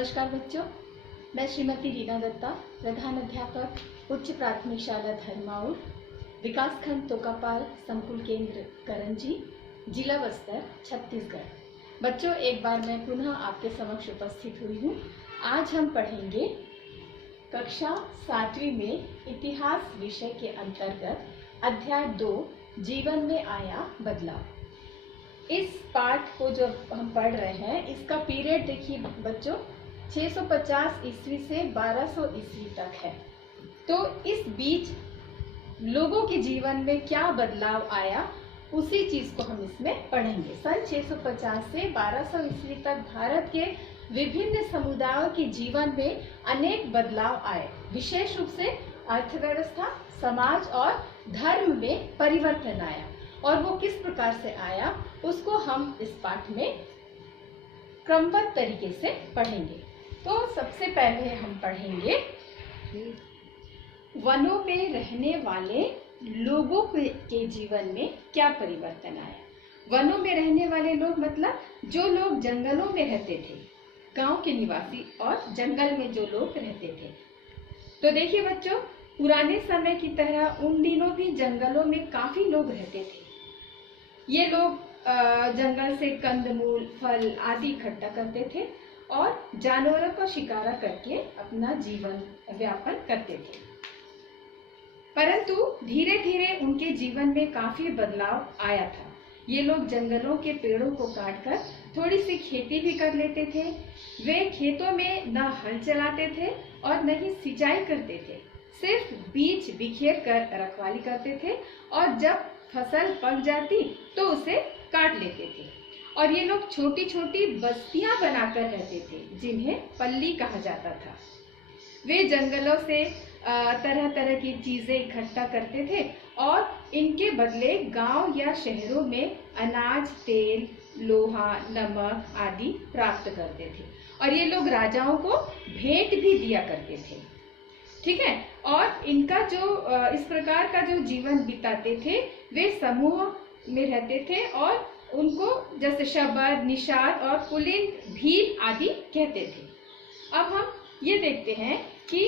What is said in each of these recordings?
नमस्कार बच्चों, मैं श्रीमती रीना दत्ता, प्रधान अध्यापक उच्च प्राथमिक शाला धर्माउर, विकासखंड तोकापाल, संकुल केंद्र करंजी, जिला बस्तर, छत्तीसगढ़। बच्चों, एक बार मैं पुनः आपके समक्ष उपस्थित हुई हूँ। आज हम पढ़ेंगे कक्षा 7वीं में इतिहास विषय के अंतर्गत अध्याय 2 जीवन में आया बदलाव। इस पाठ को जो हम पढ़ रहे हैं, इसका पीरियड देखिए बच्चों, 650 ईस्वी से 1200 ईस्वी तक है। तो इस बीच लोगों के जीवन में क्या बदलाव आया, उसी चीज को हम इसमें पढ़ेंगे। सन 650 से 1200 ईस्वी तक भारत के विभिन्न समुदायों के जीवन में अनेक बदलाव आए। विशेष रूप से अर्थव्यवस्था, समाज और धर्म में परिवर्तन आया, और वो किस प्रकार से आया उसको हम इस पाठ में क्रमबद्ध तरीके से पढ़ेंगे। तो सबसे पहले हम पढ़ेंगे वनों में रहने वाले लोगों के जीवन में क्या परिवर्तन आया। वनों में रहने वाले लोग मतलब जो लोग जंगलों में रहते थे, गांव के निवासी और जंगल में जो लोग रहते थे। तो देखिए बच्चों, पुराने समय की तरह उन दिनों भी जंगलों में काफी लोग रहते थे। ये लोग जंगल से कंदमूल, फल आदि इकट्ठा करते थे और जानवरों का शिकार करके अपना जीवन व्यापन करते थे। परंतु धीरे धीरे उनके जीवन में काफी बदलाव आया था। ये लोग जंगलों के पेड़ों को काटकर थोड़ी सी खेती भी कर लेते थे। वे खेतों में न हल चलाते थे और न ही सिंचाई करते थे, सिर्फ बीज बिखेर कर रखवाली करते थे, और जब फसल पक जाती तो उसे काट लेते थे। और ये लोग छोटी छोटी बस्तियां बनाकर रहते थे, जिन्हें पल्ली कहा जाता था। वे जंगलों से तरह तरह की चीजें इकट्ठा करते थे और इनके बदले गांव या शहरों में अनाज, तेल, लोहा, नमक आदि प्राप्त करते थे। और ये लोग राजाओं को भेंट भी दिया करते थे। ठीक है। और इनका जो इस प्रकार का जो जीवन बिताते थे, वे समूह में रहते थे और उनको जैसे शबद, निषाद और पुलिंद, भील आदि कहते थे। अब हम ये देखते हैं कि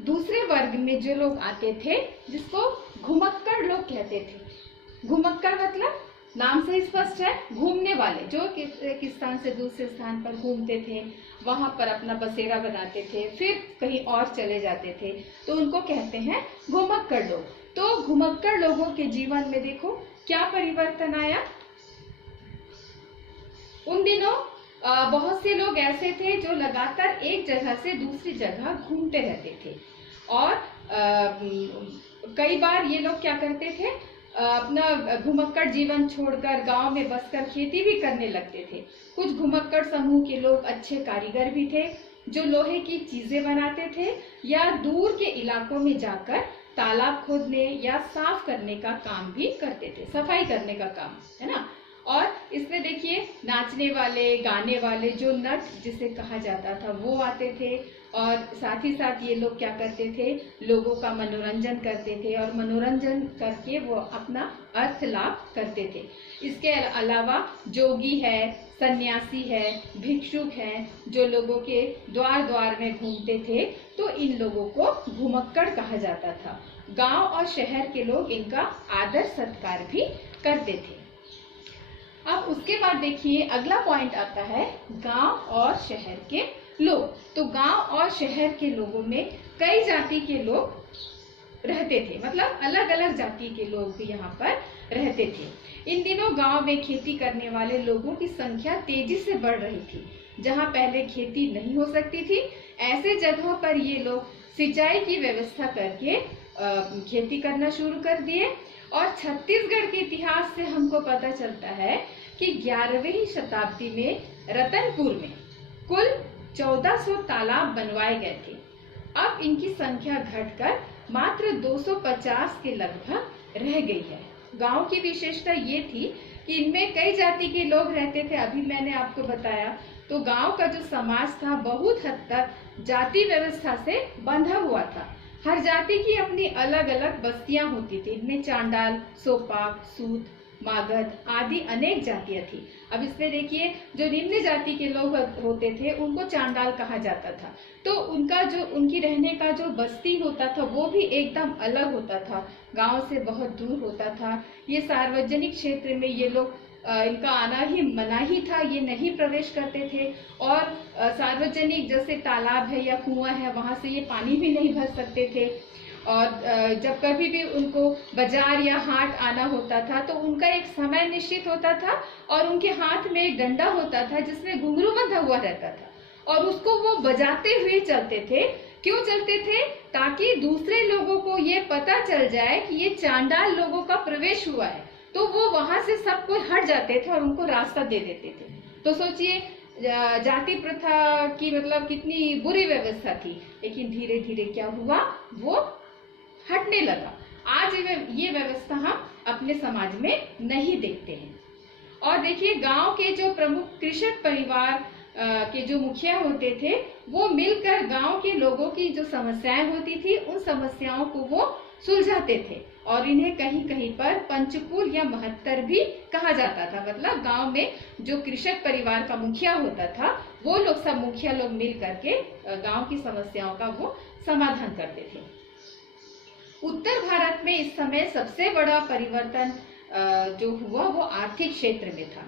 दूसरे वर्ग में जो लोग आते थे, जिसको घुमक्कड़ लोग कहते थे। घुमक्कड़ मतलब नाम से स्पष्ट है, घूमने वाले, जो एक स्थान से दूसरे स्थान पर घूमते थे, वहां पर अपना बसेरा बनाते थे, फिर कहीं और चले जाते थे, तो उनको कहते हैं घुमक्कड़ लोग। तो घुमक्कड़ लोगों के जीवन में देखो क्या परिवर्तन आया। उन दिनों बहुत से लोग ऐसे थे जो लगातार एक जगह से दूसरी जगह घूमते रहते थे, और कई बार ये लोग क्या करते थे, अपना घुमक्कड़ जीवन छोड़कर गांव में बसकर खेती भी करने लगते थे। कुछ घुमक्कड़ समूह के लोग अच्छे कारीगर भी थे, जो लोहे की चीजें बनाते थे या दूर के इलाकों में जाकर तालाब खोदने या साफ करने का काम भी करते थे, सफाई करने का काम, है ना। और इसमें देखिए नाचने वाले, गाने वाले, जो नट जिसे कहा जाता था, वो आते थे। और साथ ही साथ ये लोग क्या करते थे, लोगों का मनोरंजन करते थे, और मनोरंजन करके वो अपना अर्थ लाभ करते थे। इसके अलावा जोगी है, सन्यासी है, भिक्षुक है, जो लोगों के द्वार द्वार में घूमते थे, तो इन लोगों को घुमक्कड़ कहा जाता था। गांव और शहर के लोग इनका आदर सत्कार भी करते थे। अब उसके बाद देखिए अगला पॉइंट आता है गांव और शहर के लोग। तो गांव और शहर के लोगों में कई जाति के लोग रहते थे, मतलब अलग अलग जाति के लोग भी यहाँ पर रहते थे। इन दिनों गांव में खेती करने वाले लोगों की संख्या तेजी से बढ़ रही थी। जहाँ पहले खेती नहीं हो सकती थी, ऐसे जगहों पर ये लोग सिंचाई की व्यवस्था करके खेती करना शुरू कर दिए। और छत्तीसगढ़ के इतिहास से हमको पता चलता है कि 11वीं शताब्दी में रतनपुर में कुल 1400 तालाब बनवाए गए थे। अब इनकी संख्या घटकर मात्र 250 के लगभग रह गई है। गांव की विशेषता ये थी कि इनमें कई जाति के लोग रहते थे। अभी मैंने आपको बताया, तो गांव का जो समाज था बहुत हद तक जाति व्यवस्था से बंधा हुआ था। हर जाति की अपनी अलग अलग बस्तियां होती थी। इनमें चांडाल, सोपाक, सूत, मागध आदि अनेक जातियां थी। अब इसमें देखिए, जो निम्न जाति के लोग होते थे उनको चांडाल कहा जाता था। तो उनकी रहने का जो बस्ती होता था वो भी एकदम अलग होता था, गांव से बहुत दूर होता था। ये सार्वजनिक क्षेत्र में ये लोग इनका आना ही मना ही था, ये नहीं प्रवेश करते थे। और सार्वजनिक जैसे तालाब है या कुआं है, वहां से ये पानी भी नहीं भर सकते थे। और जब कभी भी उनको बाजार या हाट आना होता था तो उनका एक समय निश्चित होता था और उनके हाथ में एक डंडा होता था जिसमें घुंघरू बंधा हुआ रहता था और उसको वो बजाते हुए चलते थे। क्यों चलते थे? ताकि दूसरे लोगों को ये पता चल जाए कि ये चांडाल लोगों का प्रवेश हुआ है, तो वो वहां से सब कोई हट जाते थे और उनको रास्ता दे देते थे। तो सोचिए, जाति प्रथा की मतलब कितनी बुरी व्यवस्था थी, लेकिन धीरे धीरे क्या हुआ, वो हटने लगा। आज ये व्यवस्था हम अपने समाज में नहीं देखते हैं। और देखिए, गांव के जो प्रमुख कृषक परिवार के जो मुखिया होते थे वो मिलकर गांव के लोगों की जो समस्याएं होती थी उन समस्याओं को वो सुलझाते थे और इन्हें कहीं कहीं पर पंचकुल या महत्तर भी कहा जाता था। मतलब गांव में जो कृषक परिवार का मुखिया होता था वो लोग, सब मुखिया लोग मिल करके गांव की समस्याओं का वो समाधान करते थे। उत्तर भारत में इस समय सबसे बड़ा परिवर्तन जो हुआ वो आर्थिक क्षेत्र में था।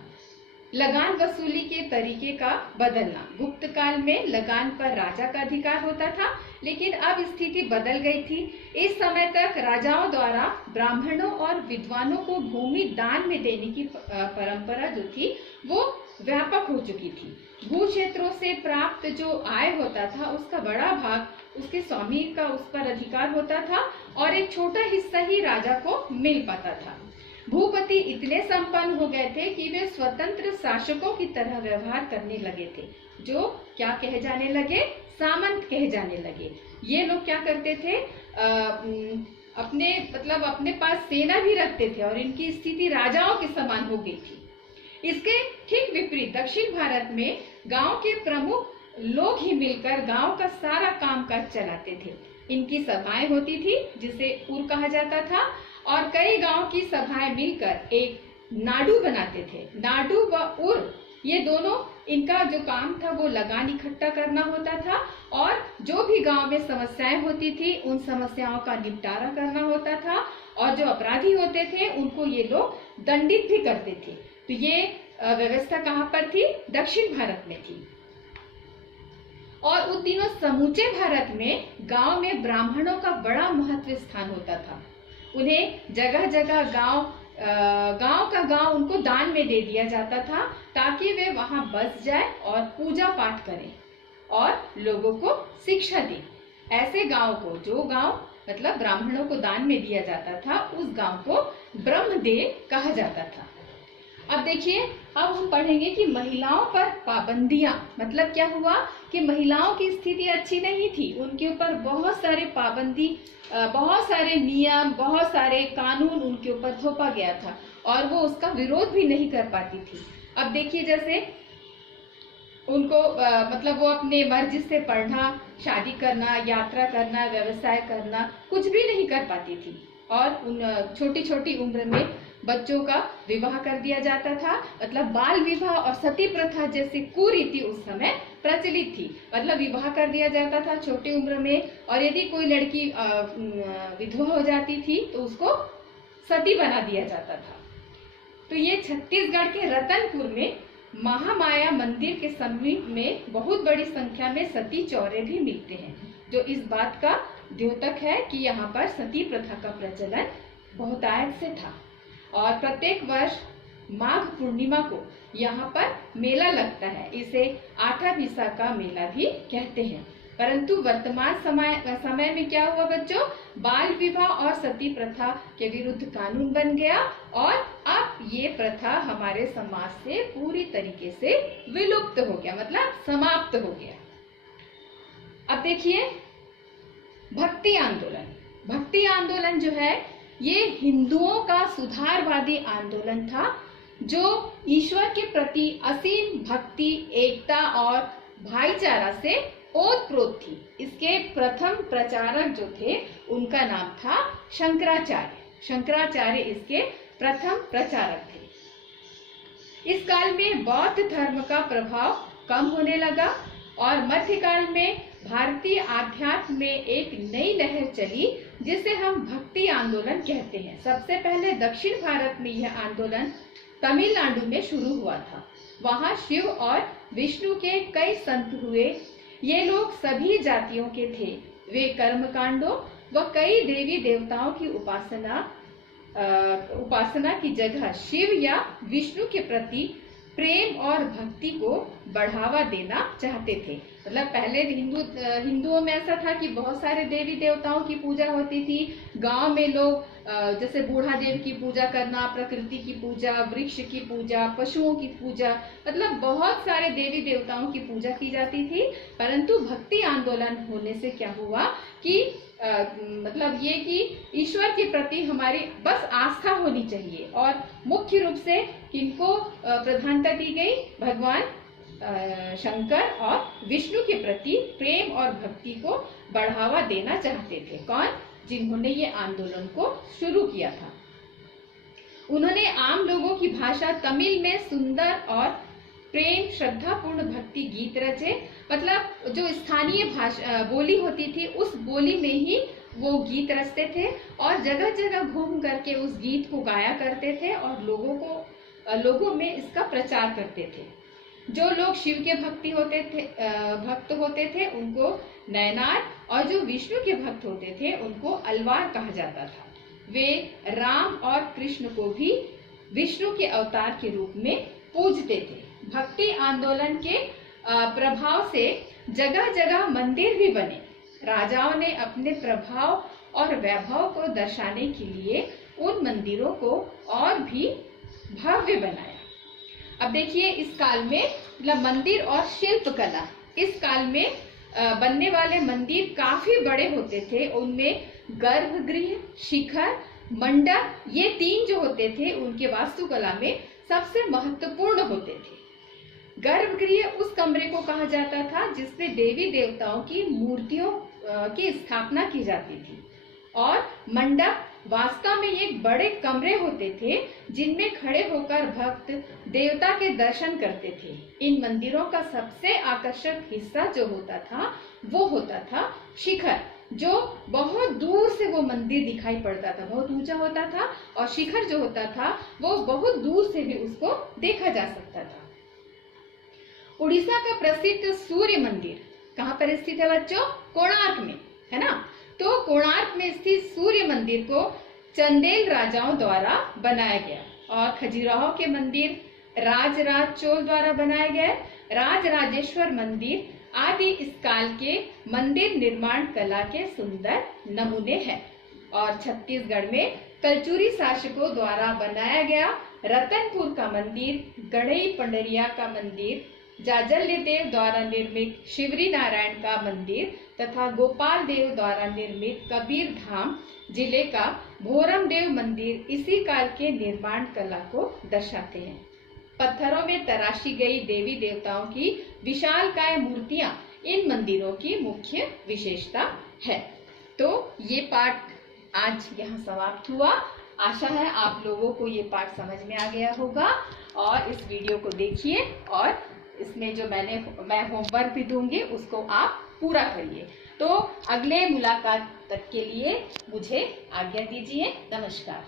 लगान वसूली के तरीके का बदलना। गुप्त काल में लगान पर राजा का अधिकार होता था, लेकिन अब स्थिति बदल गई थी। इस समय तक राजाओं द्वारा ब्राह्मणों और विद्वानों को भूमि दान में देने की परंपरा जो थी वो व्यापक हो चुकी थी। भू क्षेत्रों से प्राप्त जो आय होता था उसका बड़ा भाग उसके स्वामी का उस पर अधिकार होता था और एक छोटा हिस्सा ही राजा को मिल पाता था। भूपति इतने संपन्न हो गए थे कि वे स्वतंत्र शासकों की तरह व्यवहार करने लगे थे, जो क्या कहे जाने लगे, सामंत कहे जाने लगे। ये लोग क्या करते थे, अपने पास सेना भी रखते थे और इनकी स्थिति राजाओं के समान हो गई थी। इसके ठीक विपरीत दक्षिण भारत में गांव के प्रमुख लोग ही मिलकर गांव का सारा कामकाज चलाते थे। इनकी सभाएं होती थी जिसे उर कहा जाता था और कई गांव की सभाएं मिलकर एक नाडू बनाते थे। नाडू व उर ये दोनों, इनका जो काम था वो लगान इकट्ठा करना होता था और जो भी गांव में समस्याएं होती थी उन समस्याओं का निपटारा करना होता था और जो अपराधी होते थे उनको ये लोग दंडित भी करते थे। तो ये व्यवस्था कहाँ पर थी? दक्षिण भारत में थी। और उन दिनों समूचे भारत में गांव में ब्राह्मणों का बड़ा महत्व स्थान होता था। उन्हें जगह जगह गांव उनको दान में दे दिया जाता था ताकि वे वहां बस जाए और पूजा पाठ करें और लोगों को शिक्षा दें। ऐसे गांव को, जो गांव मतलब ब्राह्मणों को दान में दिया जाता था, उस गांव को ब्रह्मदेव कहा जाता था। अब देखिए, अब हम पढ़ेंगे कि महिलाओं पर पाबंदियां, मतलब क्या हुआ कि महिलाओं की स्थिति अच्छी नहीं थी, उनके ऊपर बहुत सारे पाबंदी, बहुत सारे नियम, बहुत सारे कानून उनके ऊपर थोपा गया था और वो उसका विरोध भी नहीं कर पाती थी। अब देखिए, जैसे उनको मतलब वो अपने मर्जी से पढ़ना, शादी करना, यात्रा करना, व्यवसाय करना कुछ भी नहीं कर पाती थी और उन छोटी छोटी उम्र में बच्चों का विवाह कर दिया जाता था। मतलब बाल विवाह और सती प्रथा जैसी कुरीति उस समय प्रचलित थी। मतलब विवाह कर दिया जाता था छोटी उम्र में और यदि कोई लड़की विधवा हो जाती थी तो उसको सती बना दिया जाता था। तो ये छत्तीसगढ़ के रतनपुर में महामाया मंदिर के समीप में बहुत बड़ी संख्या में सती चौरे भी मिलते हैं, जो इस बात का द्योतक है कि यहाँ पर सती प्रथा का प्रचलन बहुतायत से था। और प्रत्येक वर्ष माघ पूर्णिमा को यहाँ पर मेला लगता है। इसे आठा बिसा का मेला भी कहते हैं। परंतु वर्तमान समय में क्या हुआ बच्चों, बाल विवाह और सती प्रथा के विरुद्ध कानून बन गया और अब ये प्रथा हमारे समाज से पूरी तरीके से विलुप्त हो गया, मतलब समाप्त हो गया। अब देखिए, भक्ति आंदोलन। भक्ति आंदोलन जो है ये हिंदुओं का सुधारवादी आंदोलन था, जो ईश्वर के प्रति असीम भक्ति, एकता और भाईचारा से ओतप्रोत थी। इसके प्रथम प्रचारक जो थे उनका नाम था शंकराचार्य। शंकराचार्य इसके प्रथम प्रचारक थे। इस काल में बौद्ध धर्म का प्रभाव कम होने लगा और मध्यकाल में भारतीय आध्यात्म में एक नई लहर चली जिसे हम भक्ति आंदोलन कहते हैं। सबसे पहले दक्षिण भारत में यह आंदोलन तमिलनाडु में शुरू हुआ था। वहां शिव और विष्णु के कई संत हुए। ये लोग सभी जातियों के थे। वे कर्मकांडों व कई देवी देवताओं की उपासना की जगह शिव या विष्णु के प्रति प्रेम और भक्ति को बढ़ावा देना चाहते थे। मतलब पहले हिंदुओं में ऐसा था कि बहुत सारे देवी देवताओं की पूजा होती थी। गांव में लोग जैसे बूढ़ा देव की पूजा करना, प्रकृति की पूजा, वृक्ष की पूजा, पशुओं की पूजा, मतलब बहुत सारे देवी देवताओं की पूजा की जाती थी। परंतु भक्ति आंदोलन होने से क्या हुआ कि मतलब ये कि ईश्वर के प्रति हमारी बस आस्था होनी चाहिए और मुख्य रूप से किनको प्रधानता दी गई? भगवान शंकर और विष्णु के प्रति प्रेम और भक्ति को बढ़ावा देना चाहते थे। कौन? जिन्होंने ये आंदोलन को शुरू किया था। उन्होंने आम लोगों की भाषा तमिल में सुंदर और प्रेम श्रद्धापूर्ण भक्ति गीत रचे। मतलब जो स्थानीय भाषा बोली होती थी उस बोली में ही वो गीत रचते थे और जगह जगह घूम करके उस गीत को गाया करते थे और लोगों में इसका प्रचार करते थे। जो लोग शिव के भक्त होते थे उनको नैनार और जो विष्णु के भक्त होते थे उनको अलवार कहा जाता था। वे राम और कृष्ण को भी विष्णु के अवतार के रूप में पूजते थे। भक्ति आंदोलन के प्रभाव से जगह जगह मंदिर भी बने। राजाओं ने अपने प्रभाव और वैभव को दर्शाने के लिए उन मंदिरों को और भी भव्य बनाया। अब देखिए इस काल में मतलब मंदिर और शिल्प कला, इस काल में बनने वाले मंदिर काफी बड़े होते थे। उनमें गर्भगृह, शिखर, मंडप, ये तीन जो होते थे उनके वास्तुकला में सबसे महत्वपूर्ण होते थे। गर्भगृह उस कमरे को कहा जाता था जिसमें देवी देवताओं की मूर्तियों की स्थापना की जाती थी और मंडप वास्तव में एक बड़े कमरे होते थे जिनमें खड़े होकर भक्त देवता के दर्शन करते थे। इन मंदिरों का सबसे आकर्षक हिस्सा जो होता था वो होता था शिखर, जो बहुत दूर से वो मंदिर दिखाई पड़ता था, बहुत ऊंचा होता था और शिखर जो होता था वो बहुत दूर से भी उसको देखा जा सकता था। उड़ीसा का प्रसिद्ध सूर्य मंदिर कहाँ पर स्थित है बच्चों? कोणार्क में, है ना। तो कोणार्क में स्थित सूर्य मंदिर को चंदेल राजाओं द्वारा बनाया गया और खजुराहो के मंदिर राजराज चोल द्वारा बनाए गए। राजराजेश्वर मंदिर आदि इस काल के मंदिर निर्माण कला के सुंदर नमूने हैं। और छत्तीसगढ़ में कलचुरी शासकों द्वारा बनाया गया रतनपुर का मंदिर, गढ़ई पंडरिया का मंदिर, जाजल्य देव द्वारा निर्मित शिवरी नारायण का मंदिर तथा गोपाल देव द्वारा निर्मित कबीर धाम जिले का भोरम देव मंदिर इसी काल के निर्माण कला को दर्शाते हैं। पत्थरों में तराशी गई देवी देवताओं की विशालकाय मूर्तियां इन मंदिरों की मुख्य विशेषता है। तो ये पाठ आज यहाँ समाप्त हुआ। आशा है आप लोगों को ये पाठ समझ में आ गया होगा और इस वीडियो को देखिए और इसमें जो मैं होमवर्क भी दूंगी उसको आप पूरा करिए। तो अगले मुलाकात तक के लिए मुझे आज्ञा दीजिए। नमस्कार।